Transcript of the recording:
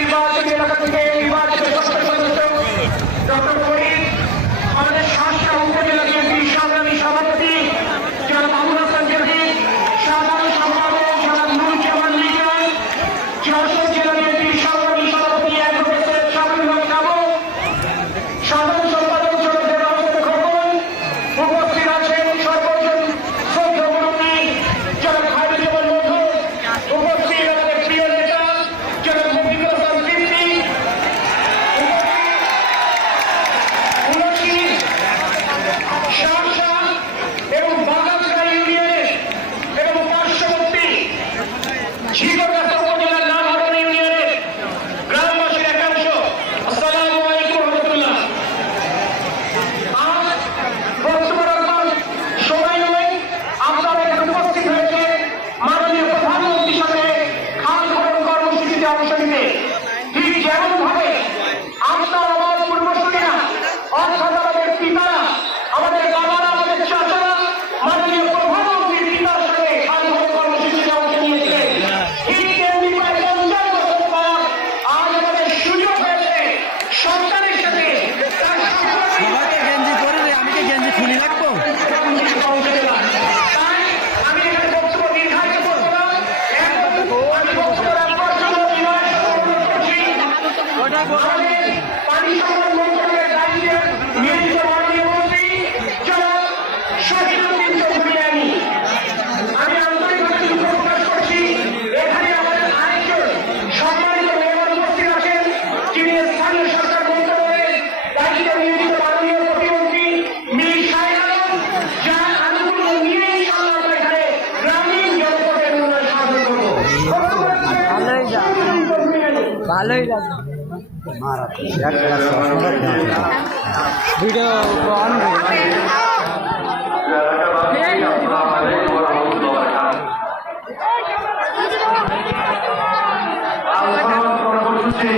নির্বাচনী এলাকা থেকে নির্বাচিত সদস্য ডক্টর ফরিদ, আমাদের শাসকা উপজেলা বিএনপির সংগ্রামী সভাপতি জনাব আবুল হাসান জহির, সাধারণ সম্পাদক জনাব নুরুজ্জামান লিটন, যশোর জেলা বিএনপির সংগ্রামী সভাপতি অ্যাডভোকেট সৈয়দ শামীম খাবো, সাধারণ সম্পাদক জনাব রহমত খোকন, উপস্থিত আছেন সর্বজন শ্রদ্ধা মুরব্বী জনাব খায়রুজ্জামান মধু, উপস্থিত আমাদের প্রিয় নেতা জনাব মুফিদুল হাসান সিদ্দিকী, শাহশা এবং বাগাসরা ইউনিয়নের এবং পার্শ্ববর্তী ঝিকরগাছা উপজেলার নামহারণ ইউনিয়নের গ্রামবাসীর একাংশ, আসসালামু আলাইকুম রহমতুল্লাহ। আজ বক্তব্য রাখবার সময় নয়, আপনারা এখানে উপস্থিত হয়েছে মাননীয় প্রধানমন্ত্রীর সাথে খাল খনন কর্মসূচিতে অংশ নিতে। ঠিক যেমন ভাবে আপনার আমার পূর্বসূরীরা অর্থাৎ আমাদের পিতারা, আমাদের বাবারা, আমাদের চাচারা মাননীয় প্রধানমন্ত্রীর পিতার সাথে খাল খনন কর্মসূচিতে অংশ নিয়েছিলেন, ঠিক তেমনি প্রায় 50 বছর পর আজ আমাদের সুযোগ হয়েছে সরকারের সাথে তার সবাইকে গেঞ্জি পরে রে, আমি কি গেঞ্জি খুলে রাখবো? তাই আমি এখানে বক্তব্য দীর্ঘায়িত করবো না। এখন আমি বক্তব্য রাখবার জন্য বিনয়ের সাথে অনুরোধ করছি আমাদের পানি সম্পদ মন্ত্রণালয়ের দায়িত্বে নিয়োজিত মাননীয় মন্ত্রী জনাব শহীদুদ্দিন চৌধুরী আলী। আমি আন্তরিকভাবে দুঃখ প্রকাশ করছি, এখানে আমাদের আরেকজন সম্মানিত মেহমান উপস্থিত আছেন, যিনি স্থানীয় সরকার মন্ত্রণালয়ের দায়িত্বে নিয়োজিত মাননীয় প্রতিমন্ত্রী মীর শাহেদ আলম, যার আনুকূল্য নিয়ে ইনশাআল্লাহ আমরা এখানে গ্রামীণ জনপদের উন্নয়ন সাধন করবো। ভালোই লাগবে ভিডিও